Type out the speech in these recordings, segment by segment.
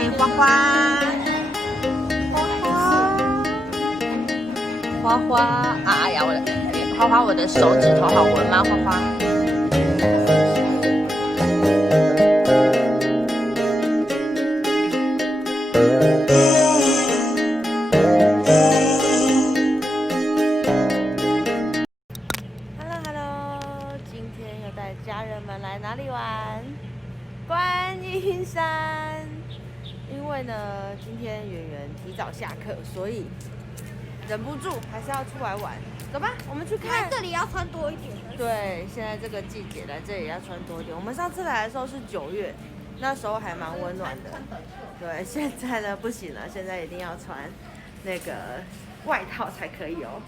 嗨，花花，花花，哎呀，花花，我的手指头好闻吗？花花。Hello， 今天又带家人们来哪里玩？观音山。因为呢，今天圆圆提早下课，所以忍不住还是要出来玩。走吧，我们去看。这里要穿多一点。对，现在这个季节来这里要穿多一点。我们上次来的时候是9月，那时候还蛮温暖的。对，现在呢不行了，现在一定要穿那个外套才可以哦。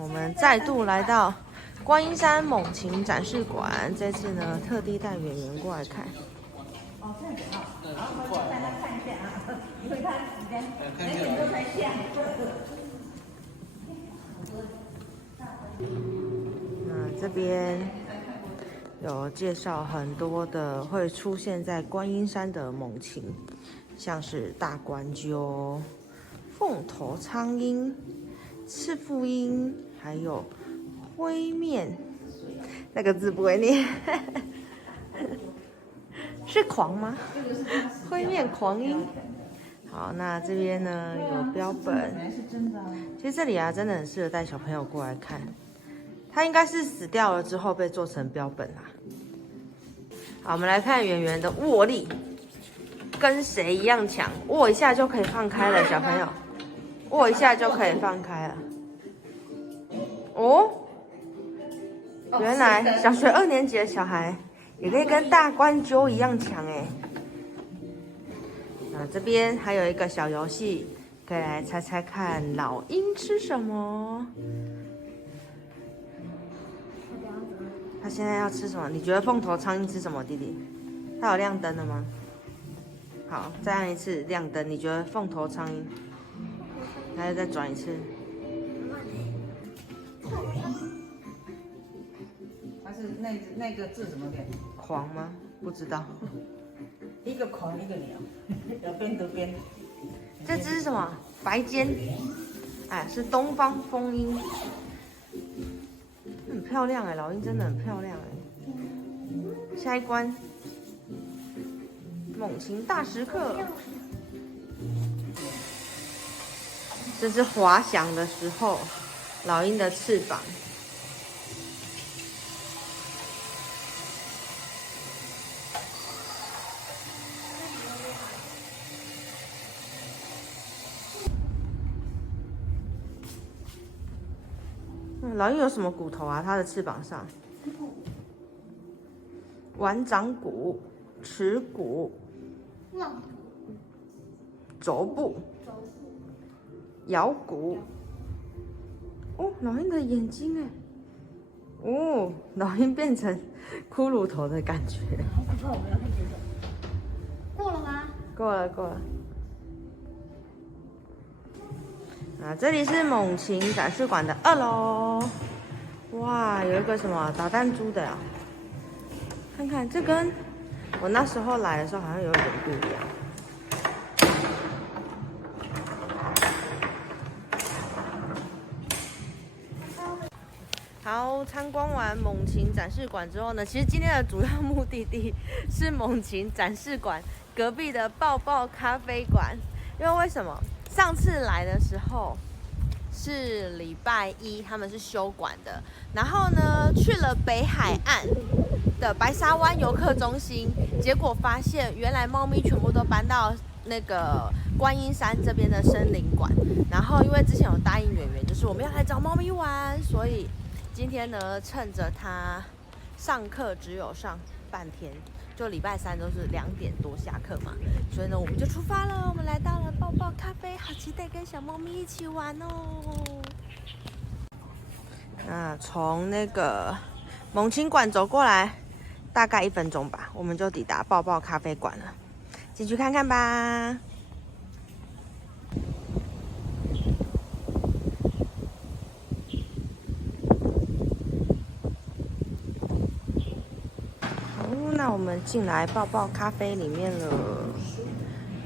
我们再度来到观音山猛禽展示馆，这次呢特地带圆圆过来看。哦，这样子啊，然后我带他看一下啊，因为他时间每点都在下。这边有介绍很多的会出现在观音山的猛禽，像是大冠鸠、凤头苍鹰、赤腹鹰，还有灰面，那个字不会念。是狂吗？灰面狂鹰。好，那这边呢有标本。其实这里啊，真的很适合带小朋友过来看。它应该是死掉了之后被做成标本啦。好，我们来看圆圆的握力，跟谁一样强？握一下就可以放开了，小朋友，握一下就可以放开了。哦，原来小学2年级的小孩也可以跟大冠鸠一样强哎。这边还有一个小游戏，可以来猜猜看老鹰吃什么。他现在要吃什么？你觉得凤头苍鹰吃什么，弟弟？他有亮灯了吗？好，再按一次亮灯。你觉得凤头苍鹰？还要再转一次。它是那个字怎么念？狂吗？不知道。一个狂，一个鸟，有边得边。这只是什么？白尖。哎，是东方蜂鹰。很漂亮哎，老鹰真的很漂亮哎。下一关，猛禽大时刻。这是滑翔的时候，老鹰的翅膀。老鹰有什么骨头啊？它的翅膀上，腕掌骨、耻骨、肘部、咬骨。哦，老鹰的眼睛哎，哦，老鹰变成骷髅头的感觉。好可怕，我们要看这个。过了吗？过了，过了。这里是猛禽展示馆的2楼。哇，有一个什么导弹猪的呀？看看，这跟我那时候来的时候好像有点不一样。好，参观完猛禽展示馆之后呢，其实今天的主要目的地是猛禽展示馆隔壁的抱抱咖啡馆。因为什么？上次来的时候是礼拜1，他们是休馆的。然后呢，去了北海岸的白沙湾游客中心，结果发现原来猫咪全部都搬到那个观音山这边的森林馆。然后因为之前有答应圆圆，就是我们要来找猫咪玩，所以今天呢，趁着他上课只有上半天。就礼拜3都是2点多下课嘛，所以呢我们就出发了。我们来到了抱抱咖啡，好期待跟小猫咪一起玩哦。从那个猛禽馆走过来，大概1分钟吧，我们就抵达抱抱咖啡馆了。进去看看吧。那我们进来抱抱咖啡里面了。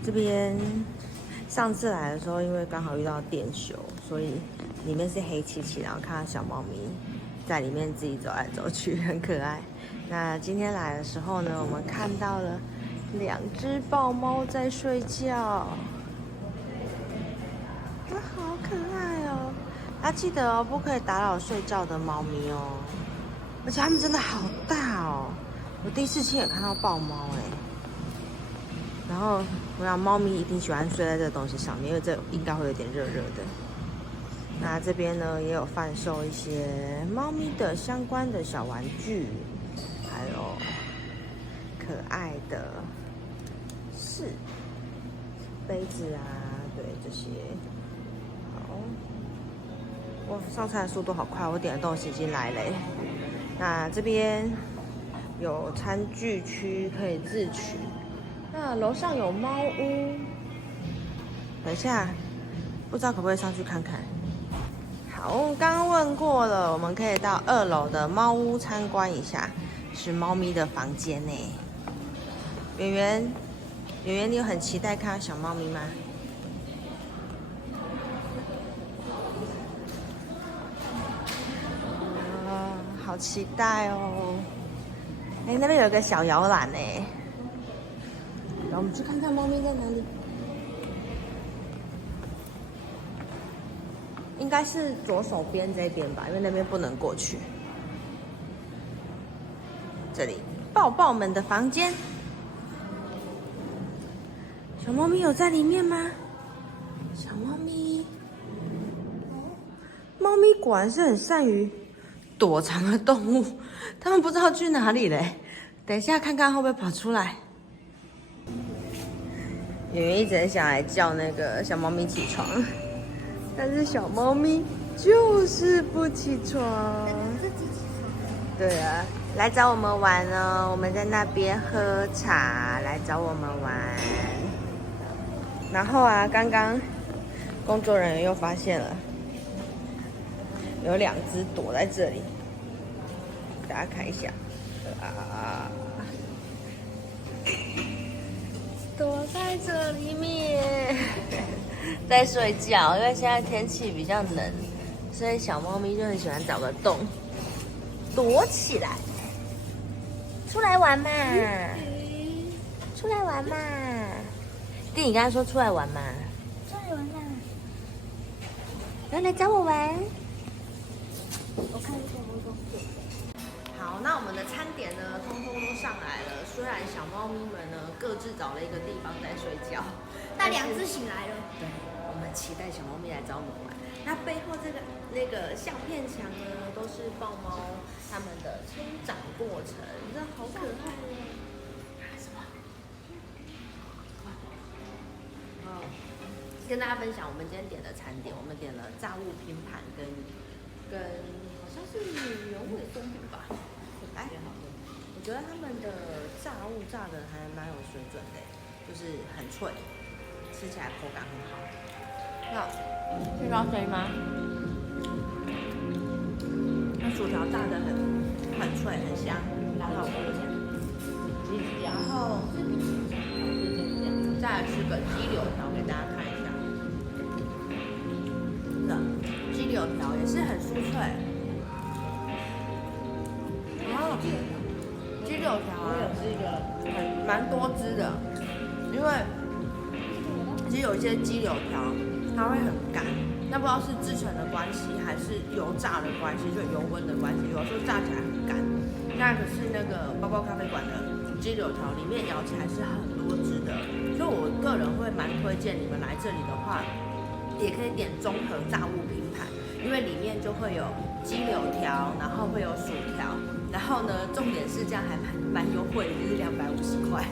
这边上次来的时候，因为刚好遇到电休，所以里面是黑漆漆，然后看到小猫咪在里面自己走来走去，很可爱。那今天来的时候呢，我们看到了2只豹猫在睡觉，好可爱哦！要记得哦，不可以打扰睡觉的猫咪哦。而且它们真的好大哦，我第一次亲眼看到豹猫哎。然后我想猫咪一定喜欢睡在这个东西上面，因为这应该会有点热热的。那这边呢也有贩售一些猫咪的相关的小玩具，还有可爱的杯子啊，对这些。好，哇，上菜的速度好快，我点的东西已经来了。那这边有餐具区可以自取。那楼上有猫屋，等一下，不知道可不可以上去看看。好，刚刚问过了，我们可以到2楼的猫屋参观一下，是猫咪的房间呢。圆圆，你有很期待看到小猫咪吗？好期待哦！哎，那边有个小摇篮呢。然后我们去看看猫咪在哪里，应该是左手边这边吧，因为那边不能过去。这里，抱抱们的房间，小猫咪有在里面吗？小猫咪，猫咪果然是很善于躲藏的动物，它们不知道去哪里嘞。等一下看看会不会跑出来。圆圆一直很想来叫那个小猫咪起床，但是小猫咪就是不起床。对啊，来找我们玩哦，我们在那边喝茶，来找我们玩。然后啊，刚刚工作人员又发现了有2只躲在这里，给大家看一下啊。躲在这里面，在睡觉。因为现在天气比较冷，所以小猫咪就很喜欢找个洞躲起来。出来玩嘛，出来玩嘛。弟，你刚才说出来玩嘛？出来玩嘛。来找我玩。我看一下我都好，那我们的餐点呢，通通都上来了。虽然小猫咪们呢各自找了一个地方在睡觉，那2只醒来了。对，我们期待小猫咪来找我们玩。那背后那个相片墙呢，都是豹猫它们的成长过程，真的好可爱哦。什么？哦，跟大家分享我们今天点的餐点，我们点了炸物拼盘跟好像是原味松饼吧。来，我觉得他们的炸物炸的还蛮有水准的，就是很脆，吃起来口感很好。那听到声音吗？那薯条炸的很脆，很香，然后再来吃个鸡柳条给大家看一下。鸡柳条也是很酥脆。然后鸡柳条啊，是一个蛮多汁的，因为其实有一些鸡柳条它会很干，那不知道是制成的关系还是油炸的关系，就油温的关系，有时候炸起来很干。那可是那个包包咖啡馆的鸡柳条里面咬起来是很多汁的，所以我个人会蛮推荐你们来这里的话，也可以点综合炸物拼盘，因为里面就会有鸡柳条，然后会有薯条。然后呢，重点是这样还蛮优惠的，就是250块，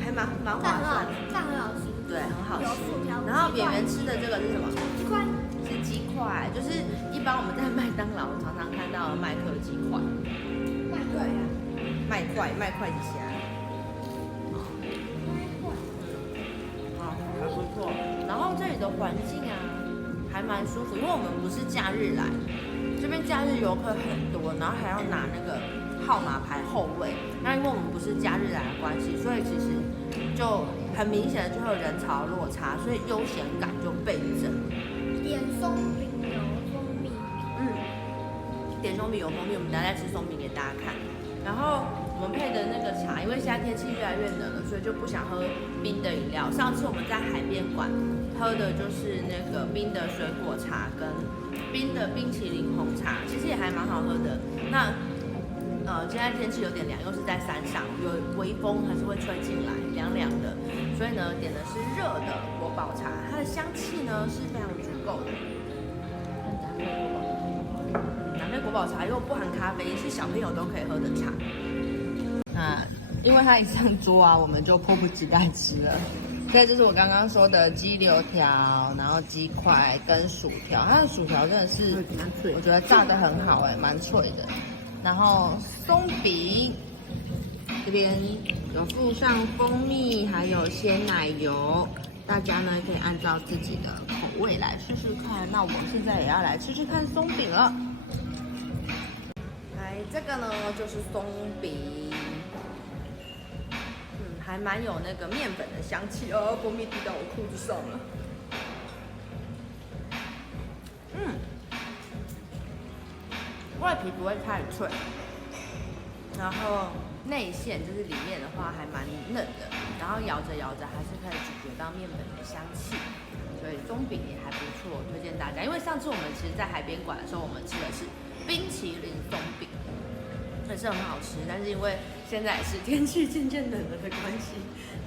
还蛮划算的。这样很好吃。对，很好吃。有薯条。然后圆圆吃的这个是什么？鸡块。是鸡块，就是一般我们在麦当劳常常看到的麦克鸡块。对呀。麦块一下。啊，还不错。然后这里的环境啊，还蛮舒服，因为我们不是假日来。这边假日游客很多，然后还要拿那个号码牌后位。那因为我们不是假日来的关系，所以其实就很明显的就会有人潮落差，所以悠闲感就倍增。点松饼有蜂蜜，点松饼有蜂蜜，我们等下再吃松饼给大家看。然后我们配的那个茶，因为现在天气越来越冷了，所以就不想喝冰的饮料。上次我们在海边馆喝的就是那个冰的水果茶跟冰的冰淇淋红茶，其实也还蛮好喝的。那现在天气有点凉，又是在山上，有微风还是会吹进来，凉凉的。所以呢，点的是热的国宝茶，它的香气呢是非常足够的。南非国宝茶又不含咖啡，是小朋友都可以喝的茶。那因为它一上桌啊，我们就迫不及待吃了。这就是我刚刚说的鸡柳条，然后鸡块跟薯条。它的薯条真的是蛮脆，我觉得炸得很好蛮脆的。然后松饼这边有附上蜂蜜，还有鲜奶油，大家呢可以按照自己的口味来试试看。那我现在也要来吃吃看松饼了。来，这个呢就是松饼，还蛮有那个面粉的香气哦，蜂蜜滴到我裤子上了。外皮不会太脆，然后内馅就是里面的话还蛮嫩的，然后咬着咬着还是可以咀嚼到面粉的香气，所以松饼也还不错，推荐大家。因为上次我们其实在海边馆的时候，我们吃的是冰淇淋松饼，也是很好吃，但是因为现在也是天气渐渐冷了的关系，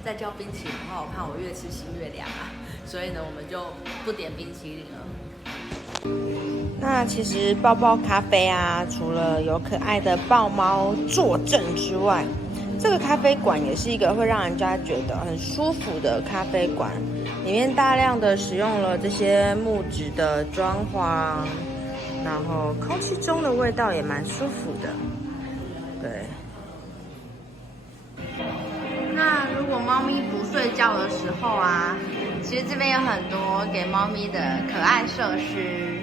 再叫冰淇淋的话，我怕我越吃心越凉啊，所以呢我们就不点冰淇淋了。那其实抱抱咖啡啊，除了有可爱的豹猫坐镇之外，这个咖啡馆也是一个会让人家觉得很舒服的咖啡馆。里面大量的使用了这些木质的装潢，然后空气中的味道也蛮舒服的。对。那如果猫咪不睡觉的时候啊，其实这边有很多给猫咪的可爱设施。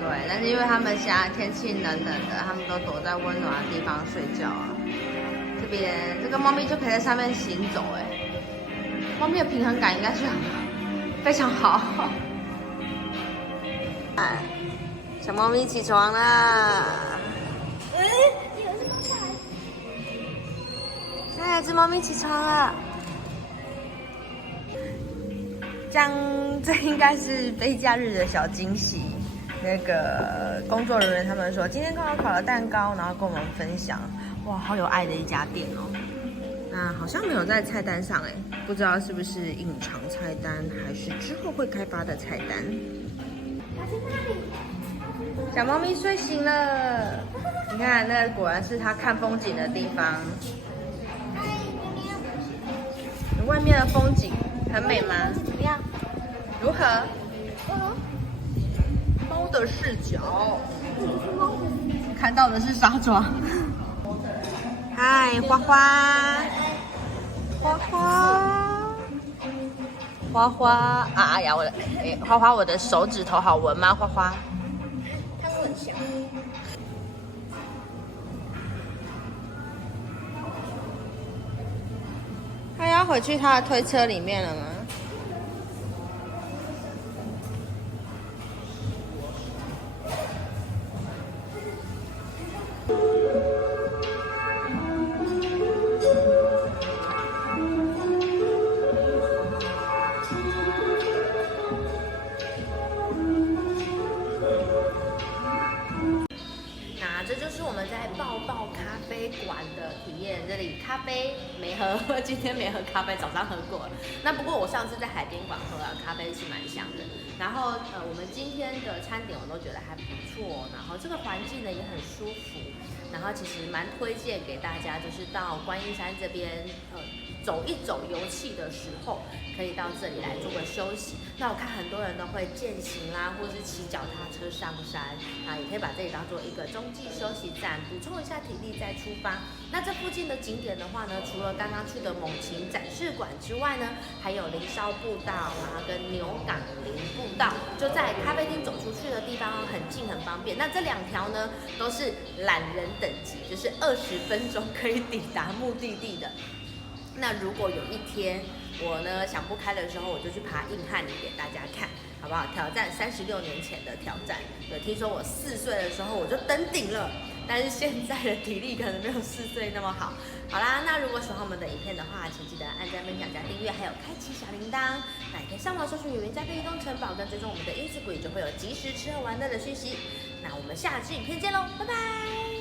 对，但是因为他们现在天气冷冷的，他们都躲在温暖的地方睡觉啊。这边这个猫咪就可以在上面行走，猫咪的平衡感应该是非常好。哎，小猫咪起床啦！哎，这猫咪起床了。这应该是非假日的小惊喜。那个工作人员他们说，今天刚好烤了蛋糕，然后跟我们分享，哇，好有爱的一家店哦。那好像没有在菜单上不知道是不是隐藏菜单，还是之后会开发的菜单。小猫咪睡醒了，你看，那果然是它看风景的地方。外面的风景很美吗？怎么样？如何？猫的视角，看到的是纱妆。嗨，花花，花花，花花啊！哎呀，花花，我的手指头好闻吗？花花，它很香。他要回去他的推车里面了吗？这就是我们在抱抱咖啡馆的体验。这里咖啡没喝，今天没喝咖啡，早上喝过了。那不过我上次在海边馆喝咖啡是蛮香的。然后我们今天的餐点我都觉得还不错，然后这个环境呢也很舒服。然后其实蛮推荐给大家，就是到观音山这边走一走游憩的时候，可以到这里来做个休息。那我看很多人都会健行啦，或是骑脚踏车上山啊，也可以把这里当做一个中继休息站，补充一下体力再出发。那这附近的景点的话呢，除了刚刚去的猛禽展示馆之外呢，还有林梢步道，然后跟牛港林步道，就在咖啡厅走出去的地方很近很方便。那这两条呢都是懒人等级，就是20分钟可以抵达目的地的。那如果有一天我呢想不开的时候，我就去爬硬汉岭给大家看，好不好？挑战36年前的挑战。有听说我4岁的时候我就登顶了，但是现在的体力可能没有4岁那么好。好啦，那如果喜欢我们的影片的话，请记得按赞、分享、加订阅，还有开启小铃铛。那也可以上网搜寻“圆圆家的移动城堡”，跟追踪我们的 Instagram，就会有即时吃喝玩乐的讯息。那我们下支影片见喽，拜拜。